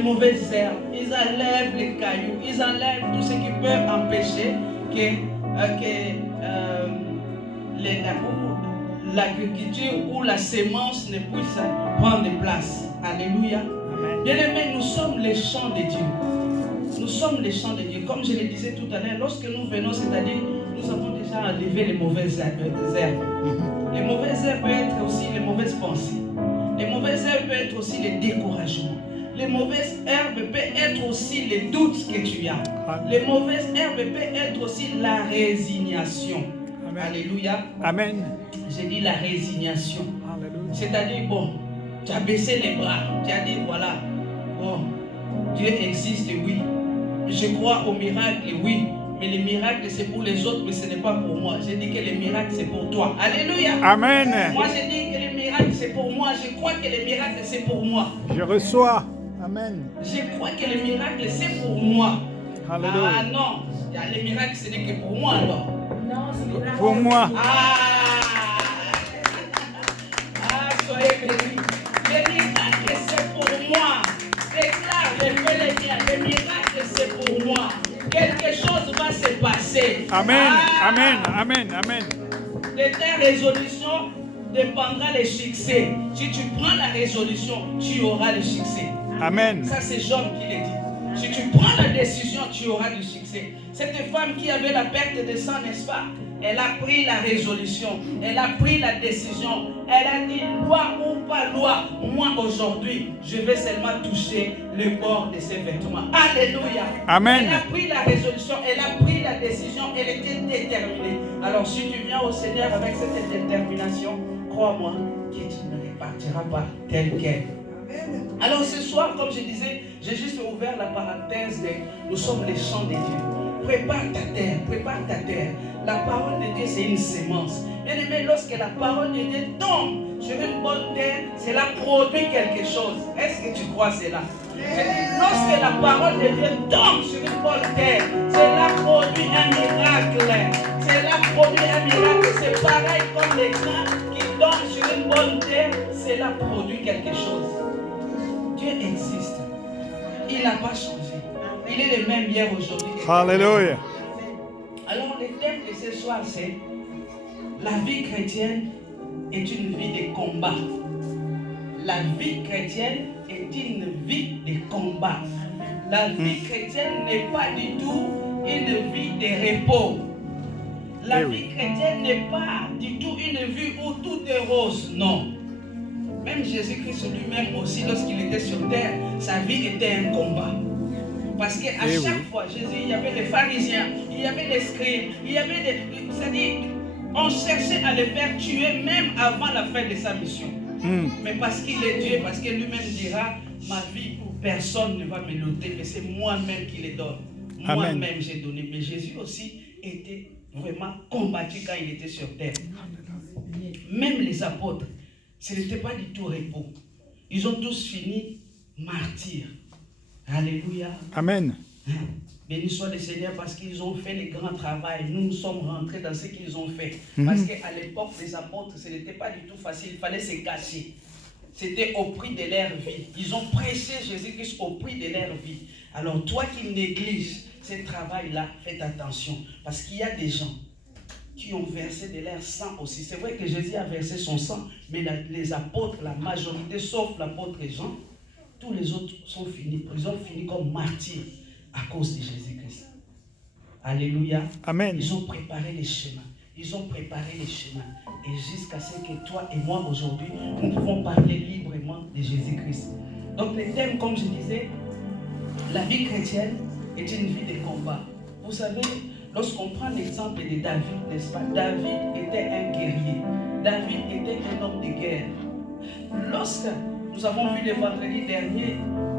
les mauvaises herbes, ils enlèvent les cailloux, ils enlèvent tout ce qui peut empêcher que l'agriculture ou la sémence ne puisse prendre de place. Alléluia. Bien-aimés, nous sommes les champs de Dieu. Nous sommes les champs de Dieu. Comme je le disais tout à l'heure, lorsque nous venons, c'est-à-dire, nous avons déjà enlevé les mauvaises herbes. Les mauvaises herbes peuvent être aussi les mauvaises pensées. Les mauvaises herbes peuvent être aussi les découragements. Les mauvaises herbes peuvent être aussi les doutes que tu as. Les mauvaises herbes peuvent être aussi la résignation. Amen. Alléluia. Amen. J'ai dit la résignation. C'est-à-dire, bon, tu as baissé les bras. Tu as dit, voilà, bon, Dieu existe, oui. Je crois au miracle, oui. Mais les miracles, c'est pour les autres, mais ce n'est pas pour moi. J'ai dit que les miracles, c'est pour toi. Alléluia. Amen. Moi, j'ai dit que les miracles, c'est pour moi. Je crois que les miracles, c'est pour moi. Je reçois. Amen. Je crois que les miracles, c'est pour moi. Alléluia. Ah non, les miracles, ce n'est que pour moi, alors. Non, c'est pour moi. Soyez bénis. Les miracles, c'est pour moi. Déclare, les miracles, c'est pour moi. Quelque chose va se passer. Amen, amen, amen, amen. De ta résolution dépendra le succès. Si tu prends la résolution, tu auras le succès. Amen. Ça, c'est Job qui l'a dit. Si tu prends la décision, tu auras du succès. Cette femme qui avait la perte de sang, n'est-ce pas? Elle a pris la résolution, elle a pris la décision, elle a dit loi ou pas loi, moi aujourd'hui, je vais seulement toucher le bord de ses vêtements. Alléluia. Amen. Elle a pris la résolution, elle a pris la décision, elle était déterminée. Alors si tu viens au Seigneur avec cette détermination, crois-moi que tu ne repartiras pas tel quel. Alors ce soir, comme je disais, j'ai juste ouvert la parenthèse de nous sommes les champs de Dieu. Prépare ta terre, prépare ta terre. La parole de Dieu, c'est une sémence. Bien aimé, lorsque la parole de Dieu tombe sur une bonne terre, cela produit quelque chose. Est-ce que tu crois cela? Lorsque la parole de Dieu tombe sur une bonne terre, cela produit un miracle. Cela produit un miracle. C'est pareil comme les grains qui tombent sur une bonne terre, cela produit quelque chose. Dieu existe. Il n'a pas changé. Il est le même hier, aujourd'hui. Alléluia. Alors le thème de ce soir, c'est la vie chrétienne est une vie de combat. La vie chrétienne est une vie de combat. La vie chrétienne n'est pas du tout une vie de repos. La vie chrétienne n'est pas du tout une vie où tout est rose. Non. Même Jésus-Christ lui-même aussi, lorsqu'il était sur terre, sa vie était un combat. Parce qu'à chaque fois, Jésus, il y avait les pharisiens, il y avait les scribes, il y avait des... C'est-à-dire, on cherchait à le faire tuer même avant la fin de sa mission. Mais parce qu'il est Dieu, parce que lui-même dira, ma vie, personne ne va me l'ôter, mais c'est moi-même qui les donne. Moi-même, j'ai donné. Mais Jésus aussi était vraiment combattu quand il était sur terre. Même les apôtres, ce n'était pas du tout repos. Ils ont tous fini martyrs. Alléluia. Amen. Béni soit le Seigneur parce qu'ils ont fait le grand travail. Nous sommes rentrés dans ce qu'ils ont fait. Parce qu'à l'époque, les apôtres, ce n'était pas du tout facile. Il fallait se cacher. C'était au prix de leur vie. Ils ont prêché Jésus-Christ au prix de leur vie. Alors toi qui négliges ce travail-là, faites attention. Parce qu'il y a des gens qui ont versé de leur sang aussi. C'est vrai que Jésus a versé son sang, mais les apôtres, la majorité, sauf l'apôtre Jean, tous les autres sont finis. Ils ont fini comme martyrs à cause de Jésus-Christ. Alléluia. Amen. Ils ont préparé les chemins. Ils ont préparé les chemins. Et jusqu'à ce que toi et moi aujourd'hui, nous pouvons parler librement de Jésus-Christ. Donc le thème, comme je disais, la vie chrétienne est une vie de combat. Vous savez, lorsqu'on prend l'exemple de David, n'est-ce pas? David était un guerrier. David était un homme de guerre. Lorsque nous avons vu le vendredi dernier,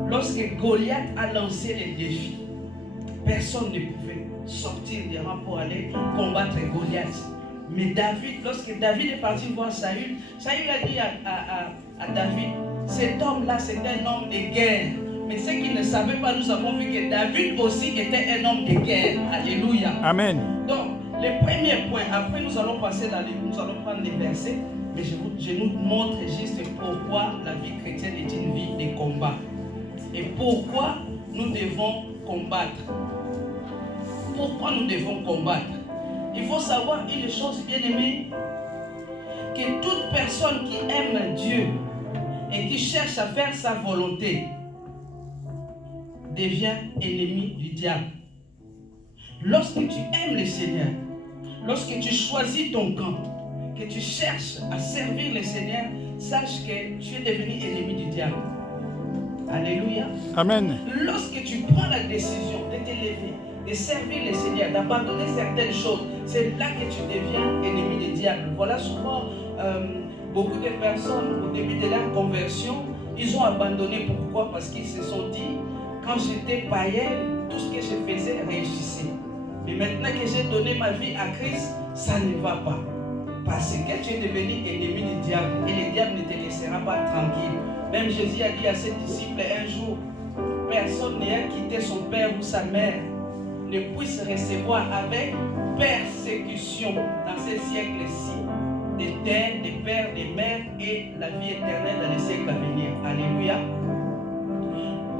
lorsque Goliath a lancé le défi, personne ne pouvait sortir des rangs pour aller combattre Goliath. Mais David, lorsque David est parti voir Saül, Saül a dit à David, cet homme-là c'est un homme de guerre. Mais ceux qui ne savaient pas, nous avons vu que David aussi était un homme de guerre. Alléluia. Amen. Donc, le premier point, après nous allons passer nous allons prendre les versets, mais je nous montre juste pourquoi la vie chrétienne est une vie de combat. Et pourquoi nous devons combattre? Pourquoi nous devons combattre? Il faut savoir une chose, bien-aimée, que toute personne qui aime Dieu et qui cherche à faire sa volonté devient ennemi du diable. Lorsque tu aimes le Seigneur, lorsque tu choisis ton camp, que tu cherches à servir le Seigneur, sache que tu es devenu ennemi du diable. Alléluia. Amen. Lorsque tu prends la décision de t'élever, de servir le Seigneur, d'abandonner certaines choses, c'est là que tu deviens ennemi du diable. Voilà souvent beaucoup de personnes au début de leur conversion, ils ont abandonné. Pourquoi? Parce qu'ils se sont dit, quand j'étais païen, tout ce que je faisais réussissait. Mais maintenant que j'ai donné ma vie à Christ, ça ne va pas. Parce que tu es devenu ennemi du diable et le diable ne te laissera pas tranquille. Même Jésus a dit à ses disciples un jour, personne n'ayant quitté son père ou sa mère ne puisse recevoir avec persécution dans ces siècles-ci des terres, des pères, des mères et la vie éternelle dans les siècles à venir. Alléluia.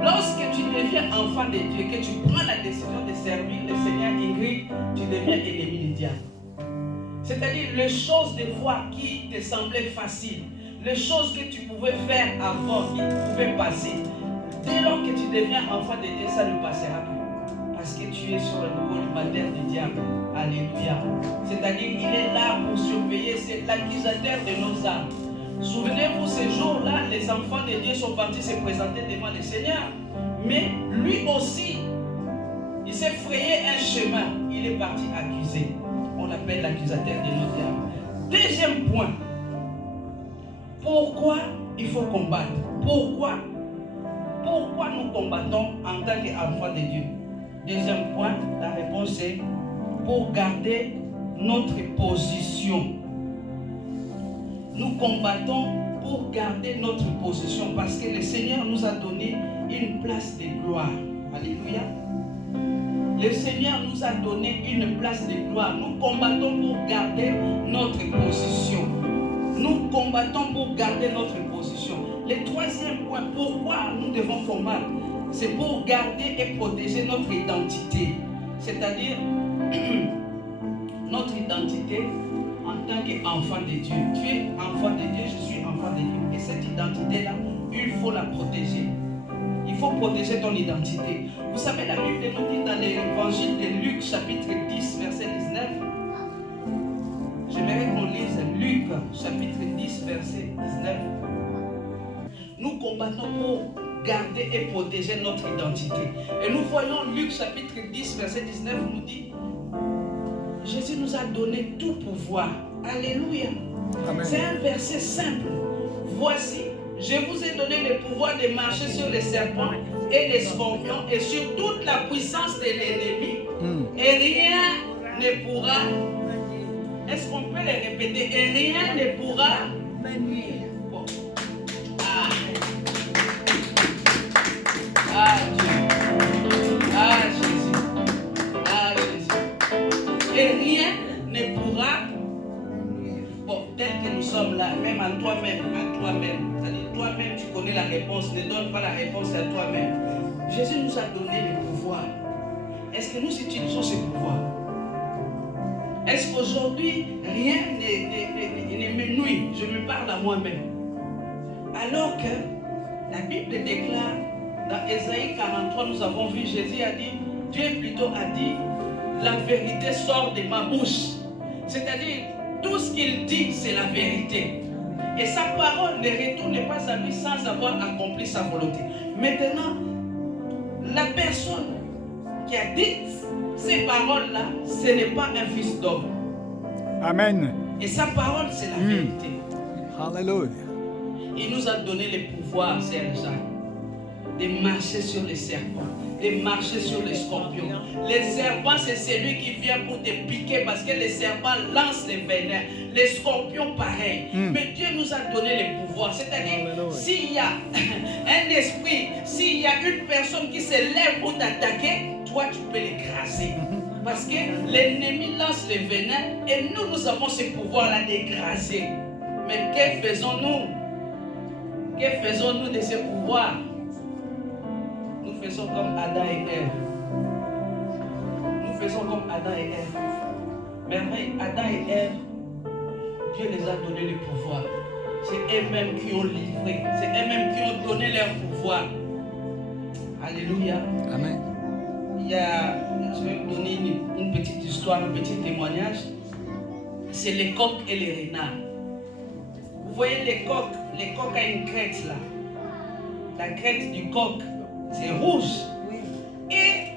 Lorsque tu deviens enfant de Dieu, que tu prends la décision de servir le Seigneur Ingrid, tu deviens ennemi du diable. C'est-à-dire les choses des fois qui te semblaient faciles, les choses que tu pouvais faire avant, qui pouvaient passer. Dès lors que tu deviens enfant de Dieu, ça ne passera plus. Parce que tu es sur le collimateur du diable. Alléluia. C'est-à-dire il est là pour surveiller, c'est l'accusateur de nos âmes. Souvenez-vous, ces jours-là, les enfants de Dieu sont partis se présenter devant le Seigneur. Mais lui aussi, il s'est frayé un chemin. Il est parti accuser. On l'appelle l'accusateur de notre âme. Deuxième point. Pourquoi il faut combattre? Pourquoi nous combattons en tant qu'enfants de Dieu? Deuxième point, la réponse est pour garder notre position. Nous combattons pour garder notre position parce que le Seigneur nous a donné une place de gloire. Alléluia. Le Seigneur nous a donné une place de gloire. Nous combattons pour garder notre position. Nous combattons pour garder notre position. Le troisième point, pourquoi nous devons combattre? C'est pour garder et protéger notre identité. C'est-à-dire notre identité en tant qu'enfant de Dieu. Tu es enfant de Dieu, je suis enfant de Dieu. Et cette identité-là, il faut la protéger. Il faut protéger ton identité. Vous savez, la Bible nous dit dans l'évangile de Luc, chapitre 10, verset 19. J'aimerais qu'on lise Luc, chapitre 10, verset 19. Nous combattons pour garder et protéger notre identité. Et nous voyons Luc, chapitre 10, verset 19, nous dit Jésus nous a donné tout pouvoir. Alléluia. Amen. C'est un verset simple. Voici, je vous ai donné le pouvoir de marcher sur les serpents et les scorpions et sur toute la puissance de l'ennemi. Et rien ne pourra. Est-ce qu'on peut les répéter? Et rien ne pourra nuire. Bon. Ah Dieu. Ah Jésus. Ah Jésus. Et rien ne pourra. Bon, tel que nous sommes là, même à toi-même, c'est-à-dire toi-même, tu connais la réponse, ne donne pas la réponse à toi-même. Jésus nous a donné le pouvoir. Est-ce que nous utilisons ce pouvoir? Est-ce qu'aujourd'hui, rien ne me nuit? Je me parle à moi-même. Alors que la Bible déclare, dans Ésaïe 43, nous avons vu, Jésus a dit, Dieu plutôt a dit, la vérité sort de ma bouche. C'est-à-dire, tout ce qu'il dit, c'est la vérité. Et sa parole ne retourne pas à lui sans avoir accompli sa volonté. Maintenant, la personne qui a dit ces paroles-là, ce n'est pas un fils d'homme. Amen. Et sa parole, c'est la vérité. Alléluia. Il nous a donné le pouvoir, Serge, de marcher sur les serpents, de marcher sur les scorpions. Les serpents, c'est celui qui vient pour te piquer parce que les serpents lancent les venin. Les scorpions, pareil. Mais Dieu nous a donné le pouvoir. C'est-à-dire, s'il y a un esprit, s'il y a une personne qui se lève pour t'attaquer, toi, tu peux l'écraser. Parce que l'ennemi lance les venins et nous avons ce pouvoir-là d'écraser. Mais que faisons-nous? Que faisons-nous de ce pouvoir? faisons comme Adam et Ève. Nous faisons comme Adam et Ève. Mais Adam et Ève, Dieu les a donné le pouvoir. C'est eux-mêmes qui ont livré. C'est eux-mêmes qui ont donné leur pouvoir. Alléluia. Amen. Je vais vous donner une petite histoire, un petit témoignage. C'est les coqs et les renards. Vous voyez les coqs a une crête là. La crête du coq, c'est rouge. Et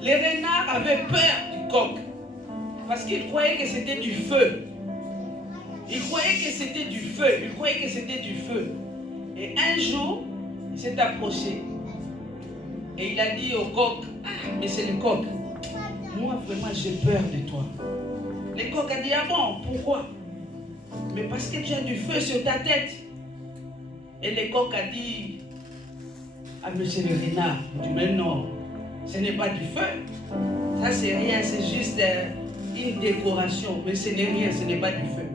les renards avaient peur du coq. Parce qu'ils croyaient que c'était du feu. Ils croyaient que c'était du feu. Ils croyaient que c'était du feu. Et un jour, il s'est approché. Et il a dit au coq, ah, mais c'est le coq. Moi, vraiment, j'ai peur de toi. Le coq a dit, ah bon, pourquoi? Mais parce que tu as du feu sur ta tête. Et le coq a dit, ah, monsieur le renard, il dit, mais non, ce n'est pas du feu. Ça, c'est rien, c'est juste une décoration. Mais ce n'est rien, ce n'est pas du feu.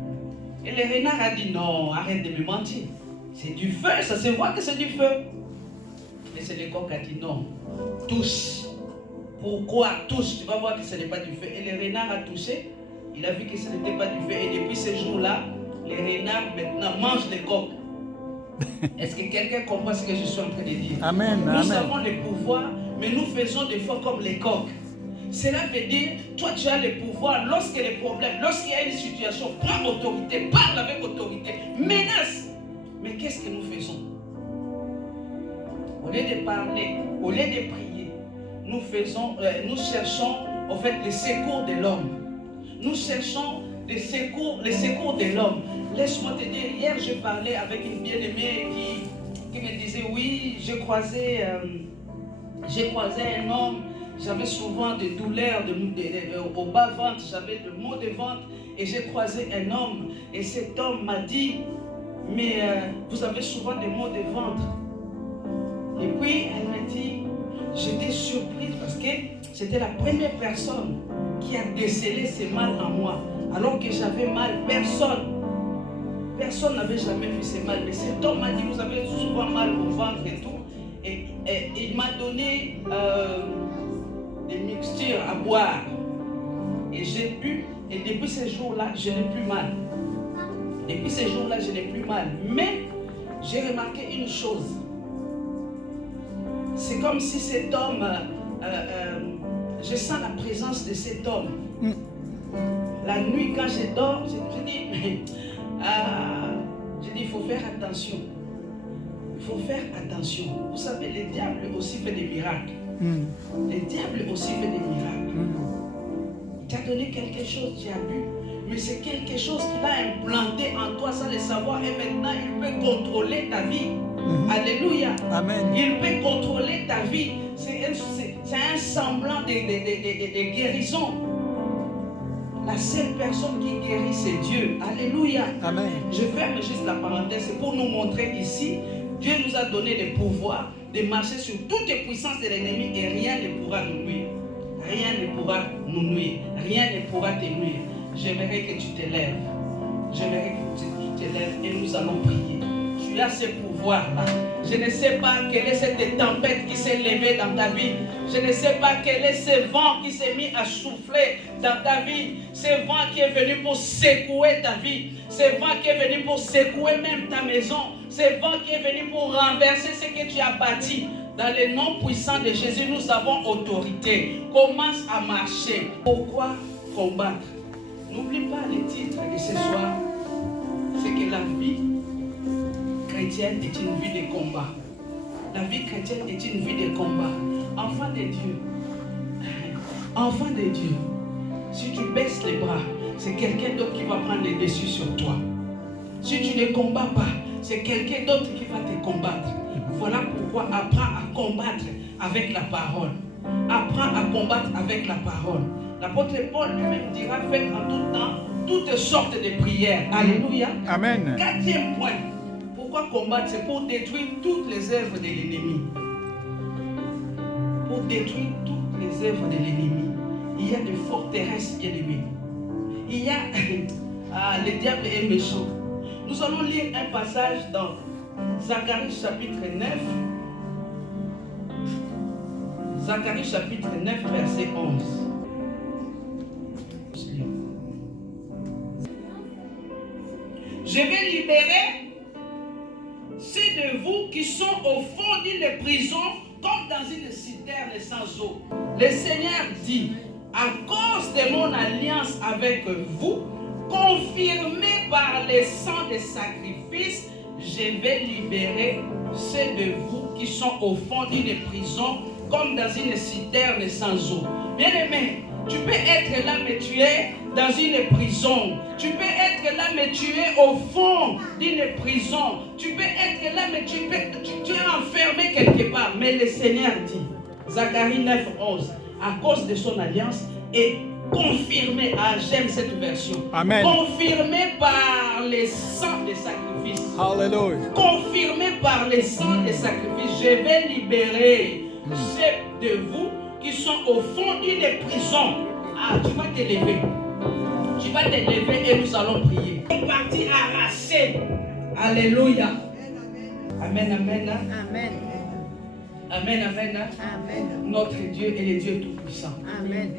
Et le renard a dit, non, arrête de me mentir. C'est du feu, ça se voit que c'est du feu. Mais c'est le coq qui a dit non, touche. Pourquoi touche? Tu vas voir que ce n'est pas du feu. Et le renard a touché, il a vu que ce n'était pas du feu. Et depuis ce jour-là, les renards maintenant mangent les coqs. Est-ce que quelqu'un comprend ce que je suis en train de dire? Amen. Nous avons le pouvoir, mais nous faisons des fois comme les coqs. Cela veut dire, toi tu as le pouvoir, lorsque les problèmes, lorsqu'il y a une situation, prends autorité, parle avec autorité, menace. Mais qu'est-ce que nous faisons? Au lieu de parler, au lieu de prier, nous cherchons en fait les secours de l'homme. Nous cherchons les secours de l'homme. Laisse-moi te dire, hier je parlais avec une bien-aimée qui me disait, oui, j'ai croisé un homme, j'avais souvent des douleurs au bas-ventre, j'avais des maux de ventre, et j'ai croisé un homme, et cet homme m'a dit, mais vous avez souvent des maux de ventre. Et puis, elle m'a dit, j'étais surprise parce que c'était la première personne qui a décelé ce mal en moi. Alors que j'avais mal, personne n'avait jamais vu ce mal. Mais cet homme m'a dit, vous avez souvent mal au ventre et tout. Et il m'a donné des mixtures à boire. Et j'ai bu, et depuis ce jour-là, je n'ai plus mal. Depuis ce jour-là, je n'ai plus mal. Mais j'ai remarqué une chose. C'est comme si cet homme, je sens la présence de cet homme. La nuit, quand je dors, je dis, il faut faire attention. Il faut faire attention. Vous savez, le diable aussi fait des miracles. Le diable aussi fait des miracles. Il t'a donné quelque chose, tu as bu, mais c'est quelque chose qu'il a implanté en toi sans le savoir, et maintenant il peut contrôler ta vie. Alléluia. Amen. Il peut contrôler ta vie. C'est un semblant de guérison. La seule personne qui guérit, c'est Dieu. Alléluia. Amen. Je ferme juste la parenthèse pour nous montrer ici, Dieu nous a donné le pouvoir de marcher sur toutes les puissances de l'ennemi et rien ne pourra nous nuire. Rien ne pourra nous nuire. Rien ne pourra te nuire. J'aimerais que tu te lèves. J'aimerais que tu te lèves et nous allons prier. Tu as ce pouvoir-là. Je ne sais pas quelle est cette tempête qui s'est levée dans ta vie. Je ne sais pas quel est ce vent qui s'est mis à souffler dans ta vie. Ce vent qui est venu pour secouer ta vie. Ce vent qui est venu pour secouer même ta maison. Ce vent qui est venu pour renverser ce que tu as bâti. Dans le nom puissant de Jésus, nous avons autorité. Commence à marcher. Pourquoi combattre? N'oublie pas le titre de ce soir. C'est que la vie chrétienne est une vie de combat. La vie chrétienne est une vie de combat. Enfant de Dieu, enfant de Dieu, si tu baisses les bras, c'est quelqu'un d'autre qui va prendre le dessus sur toi. Si tu ne combats pas, c'est quelqu'un d'autre qui va te combattre. Voilà pourquoi apprends à combattre avec la parole. Apprends à combattre avec la parole. L'apôtre Paul lui-même dira, faites en tout temps toutes sortes de prières. Alléluia. Amen. Quatrième point. Pourquoi combattre? C'est pour détruire toutes les œuvres de l'ennemi. Pour détruire toutes les œuvres de l'ennemi. Il y a des forteresses ennemies. Il y a... le diable est méchant. Nous allons lire un passage dans Zacharie chapitre 9. Zacharie chapitre 9, verset 11. Je vais libérer ceux de vous qui sont au fond d'une prison comme dans une citerne sans eau. Le Seigneur dit, à cause de mon alliance avec vous, confirmée par le sang des sacrifices, je vais libérer ceux de vous qui sont au fond d'une prison comme dans une citerne sans eau. Bien-aimé, tu peux être là mais tu es dans une prison. Tu peux être là mais tu es au fond d'une prison. Tu peux être là mais tu es enfermé quelque part. Mais le Seigneur dit, Zacharie 9, 11, à cause de son alliance et confirmé, j'aime cette version. Amen. Confirmé par les sangs des sacrifices. Hallelujah. Confirmé par les sangs des sacrifices, je vais libérer ceux de vous qui sont au fond d'une prison. Tu vas te lever. Tu vas te lever et nous allons prier. On partit arracher. Alléluia. Amen, amen. Amen. Amen, amen. Amen. Notre Dieu est le Dieu tout-puissant. Amen.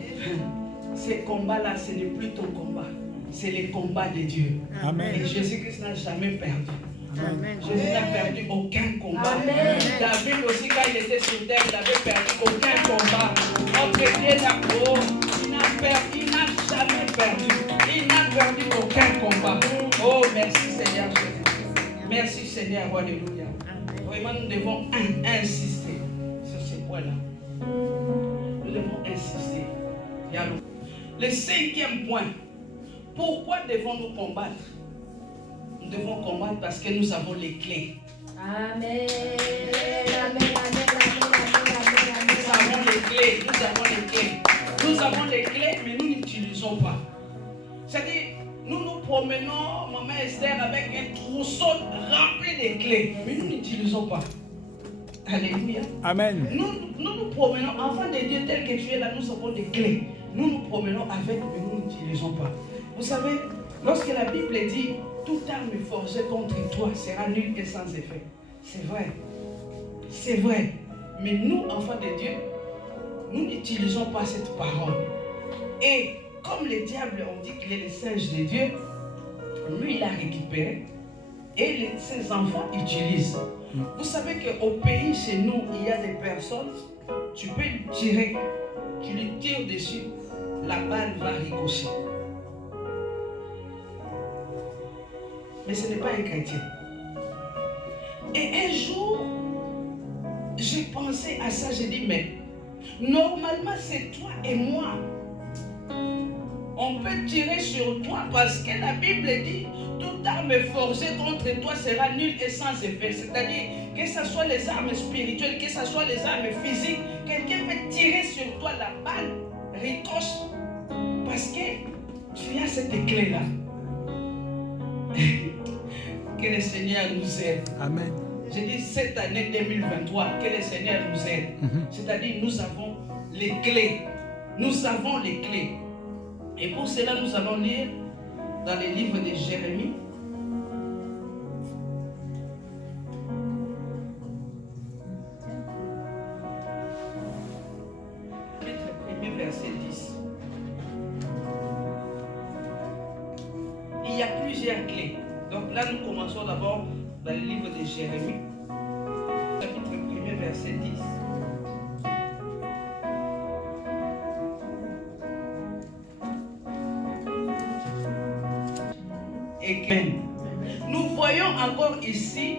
Ces combats-là, ce n'est plus ton combat. C'est les combats de Dieu. Amen. Et Jésus-Christ n'a jamais perdu. Amen. Jésus n'a perdu aucun combat. Amen. David aussi, quand il était sur terre, il n'avait perdu aucun combat. Notre Dieu il n'a jamais perdu. Il n'a perdu aucun combat. Oh, merci Seigneur Jésus. Merci Seigneur. Alléluia. Vraiment, nous devons insister sur ce point-là. Nous devons insister. Le cinquième point. Pourquoi devons-nous combattre? Nous devons combattre parce que nous avons les clés. Amen. Amen. Nous avons les clés. Nous avons les clés. Nous avons les clés, mais nous n'utilisons pas. C'est-à-dire, nous nous promenons, maman Esther, avec un trousseau rempli de clés, mais nous n'utilisons pas. Alléluia. Amen. Nous promenons, enfants de Dieu tel que tu es là, nous avons des clés. Nous nous promenons avec, mais nous n'utilisons pas. Vous savez, lorsque la Bible dit toute arme forgée contre toi sera nulle et sans effet. C'est vrai. C'est vrai. Mais nous, enfants de Dieu, nous n'utilisons pas cette parole. Et comme le diable, on dit qu'il est le singe de Dieu, lui, il a récupéré. Et ses enfants utilisent. Vous savez qu'au pays, chez nous, il y a des personnes, tu peux lui tirer, tu lui tires dessus, la balle va ricocher. Mais ce n'est pas un chrétien. Et un jour, j'ai pensé à ça, j'ai dit, mais normalement c'est toi et moi. On peut tirer sur toi parce que la Bible dit, toute arme forgée contre toi sera nulle et sans effet. C'est-à-dire que ce soit les armes spirituelles, que ce soit les armes physiques, quelqu'un peut tirer sur toi, la balle ricoche parce que tu as cette clé-là. Que le Seigneur nous aide. Amen. J'ai dit cette année 2023, que le Seigneur nous aide. C'est-à-dire nous avons les clés. Nous avons les clés. Et pour cela, nous allons lire dans les livres de Jérémie. Chapitre 1er, verset 10. Il y a plusieurs clés. Donc là, nous commençons d'abord dans le livre de Jérémie, chapitre 1er, verset 10. Et que nous voyons encore ici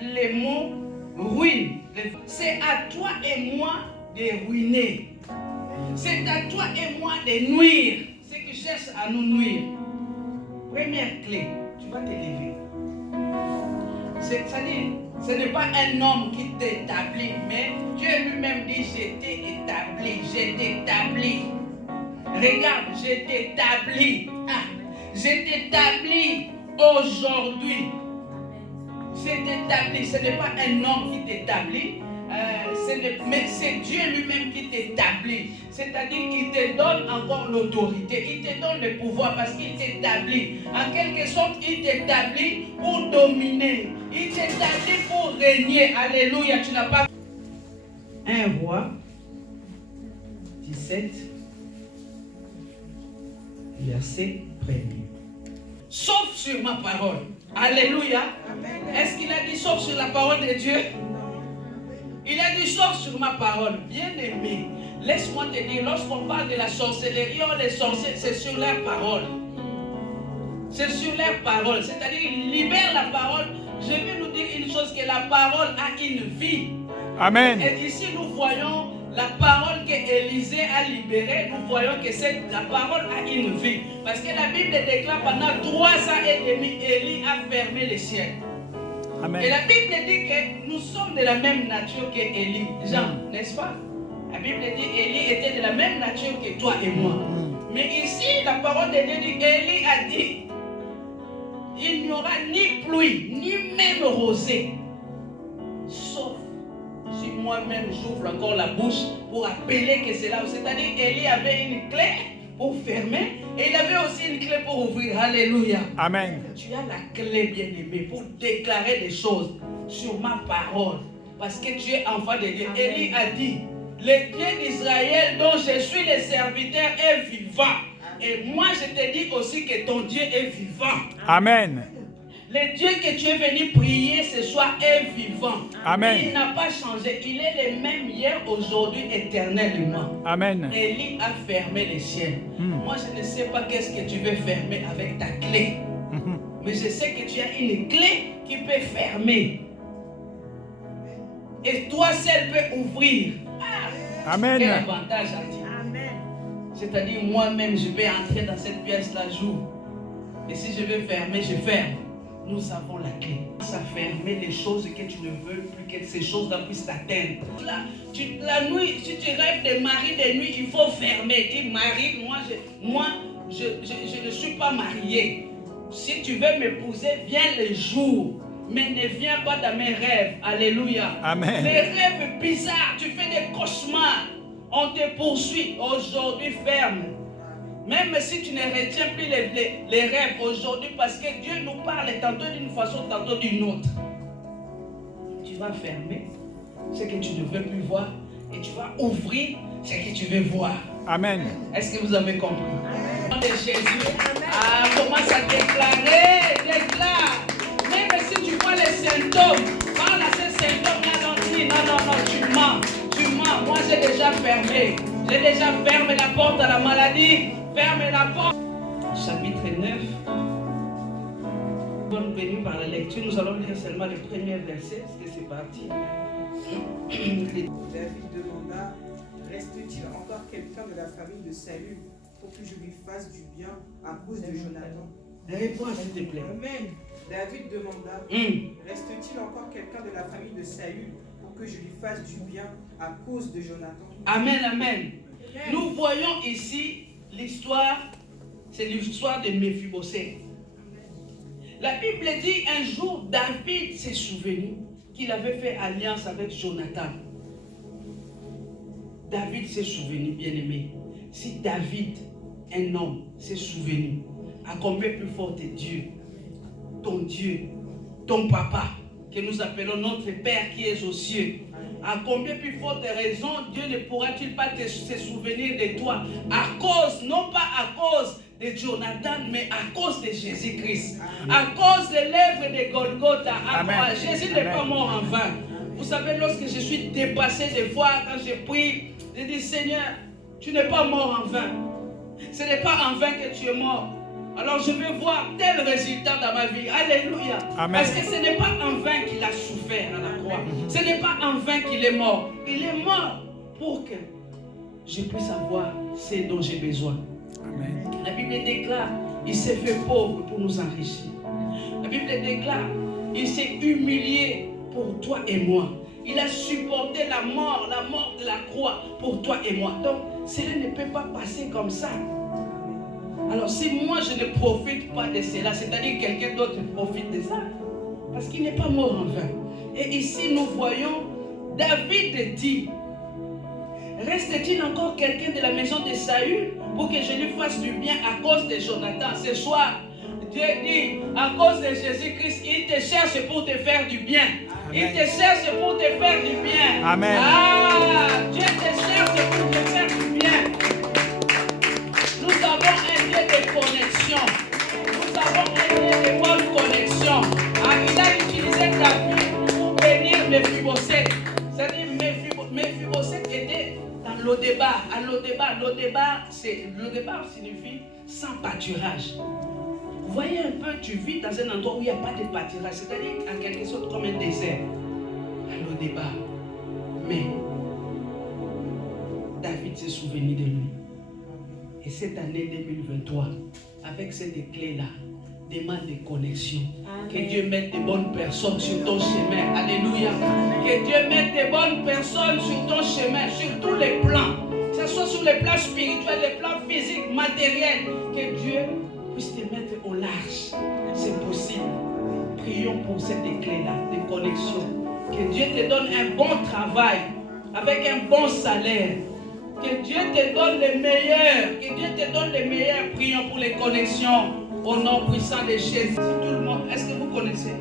les mots ruine. C'est à toi et moi de ruiner. C'est à toi et moi de nuire. Ceux qui cherchent à nous nuire. Première clé, tu vas te lever. C'est-à-dire, ce n'est pas un homme qui t'établit, mais Dieu lui-même dit, je t'ai établi, je t'établis. Regarde, je t'établis. Je t'établis aujourd'hui. Je t'établis. Ce n'est pas un homme qui t'établit, mais c'est Dieu lui-même qui t'établit. C'est-à-dire qu'il te donne encore l'autorité, il te donne le pouvoir parce qu'il t'établit. En quelque sorte, il t'établit pour dominer. Il t'établit pour régner. Alléluia. Tu n'as pas. 1 Roi, 17, verset 1er. Sauf sur ma parole. Alléluia. Est-ce qu'il a dit sauf sur la parole de Dieu? Il a dit sauf sur ma parole. Bien-aimé, laisse-moi te dire, lorsqu'on parle de la sorcellerie, les sorciers, c'est sur leur parole. C'est sur leur parole. C'est-à-dire, ils libèrent la parole. Je vais nous dire une chose, que la parole a une vie. Amen. Et ici, nous voyons la parole qu'Élisée a libérée. Nous voyons que la parole a une vie. Parce que la Bible déclare pendant 3 ans et demi, Élie a fermé les cieux. Amen. Et la Bible dit que nous sommes de la même nature qu'Élie. Jean, n'est-ce pas? La Bible dit qu'Élie était de la même nature que toi et moi. Mais ici, la parole de Dieu dit qu'Élie a dit il n'y aura ni pluie, ni même rosée, sauf si moi-même j'ouvre encore la bouche pour appeler que c'est là. C'est-à-dire Élie avait une clé pour fermer et il avait aussi une clé pour ouvrir. Alléluia. Amen. Tu as la clé, bien-aimé, pour déclarer des choses sur ma parole. Parce que tu es enfant de Dieu. Élie a dit, le Dieu d'Israël dont je suis le serviteur est vivant. Et moi je te dis aussi que ton Dieu est vivant. Amen. Le Dieu que tu es venu prier ce soir est vivant. Amen. Il n'a pas changé. Il est le même hier, aujourd'hui, éternellement. Amen. Élie a fermé les cieux. Moi, je ne sais pas qu'est-ce que tu veux fermer avec ta clé. Mais je sais que tu as une clé qui peut fermer. Et toi seul peux ouvrir. Amen. Quel avantage a-t-il? C'est-à-dire, moi-même, je vais entrer dans cette pièce-là, j'ouvre. Et si je veux fermer, je ferme. Nous avons la clé. Ça fermer les choses que tu ne veux plus que ces choses-là puissent t'atteindre. La nuit, si tu rêves de mari de nuit, il faut fermer. Dis, mari, moi, je ne suis pas marié. Si tu veux m'épouser, viens le jour. Mais ne viens pas dans mes rêves. Alléluia. Amen. Les rêves bizarres, tu fais des cauchemars. On te poursuit. Aujourd'hui, ferme. Même si tu ne retiens plus les rêves aujourd'hui, parce que Dieu nous parle tantôt d'une façon, tantôt d'une autre. Tu vas fermer ce que tu ne veux plus voir et tu vas ouvrir ce que tu veux voir. Amen. Est-ce que vous avez compris? Au nom de Jésus. Commence à déclarer. Déclare. Même si tu vois les symptômes, parle à ces symptômes-là, non, tu mens. Tu mens. Moi, j'ai déjà fermé. J'ai déjà fermé la porte à la maladie. Ferme la porte. Chapitre 9. Bonne bénie par la lecture. Nous allons lire seulement le premier verset, parce que c'est parti. David demanda, reste-t-il encore quelqu'un de la famille de Saül pour que je lui fasse du bien à cause de Jonathan? Réponds, s'il te plaît. Amen. David demanda, reste-t-il encore quelqu'un de la famille de Saül pour que je lui fasse du bien à cause de Jonathan? Amen, amen. Nous voyons ici l'histoire, c'est l'histoire de Méphibosheth. La Bible dit un jour, David s'est souvenu qu'il avait fait alliance avec Jonathan. David s'est souvenu, bien-aimé. Si David, un homme, s'est souvenu, à combien plus fort est Dieu, ton papa, que nous appelons notre Père qui est aux cieux. À combien plus forte raison Dieu ne pourra-t-il pas se souvenir de toi à cause, non pas à cause de Jonathan, mais à cause de Jésus-Christ. À cause de l'œuvre de Golgotha. Jésus n'est pas mort en vain. Vous savez, lorsque je suis dépassé des fois, quand je prie, je dis, Seigneur, tu n'es pas mort en vain. Ce n'est pas en vain que tu es mort. Alors je veux voir tel résultat dans ma vie. Alléluia. Amen. Parce que ce n'est pas en vain qu'il a souffert à la croix. Ce n'est pas en vain qu'il est mort. Il est mort pour que je puisse avoir ce dont j'ai besoin. Amen. La Bible déclare, il s'est fait pauvre pour nous enrichir. La Bible déclare, il s'est humilié pour toi et moi. Il a supporté la mort de la croix pour toi et moi. Donc, cela ne peut pas passer comme ça. Alors, si moi je ne profite pas de cela, c'est-à-dire quelqu'un d'autre profite de ça, parce qu'il n'est pas mort en vain. Et ici, nous voyons, David dit, reste-t-il encore quelqu'un de la maison de Saül pour que je lui fasse du bien à cause de Jonathan? Ce soir, Dieu dit, à cause de Jésus-Christ, il te cherche pour te faire du bien. Amen. Il te cherche pour te faire du bien. Amen. Dieu te cherche pour te faire du bien. Lodébar, Lodébar signifie sans pâturage. Vous voyez un peu, tu vis dans un endroit où il n'y a pas de pâturage, c'est-à-dire en quelque sorte comme un désert. À Lodébar. Mais David s'est souvenu de lui. Et cette année 2023, avec cette clé-là, demande des connexions. Amen. Que Dieu mette de bonnes personnes sur ton chemin. Alléluia. Amen. Que Dieu mette de bonnes personnes sur ton chemin, sur tous les plans. Que ce soit sur les plans spirituels, les plans physiques, matériels. Que Dieu puisse te mettre au large. C'est possible. Prions pour cette clé-là, de connexion. Que Dieu te donne un bon travail, avec un bon salaire. Que Dieu te donne les meilleurs. Que Dieu te donne les meilleurs. Prions pour les connexions. Au nom puissant de Jésus. Tout le monde, est-ce que vous connaissez?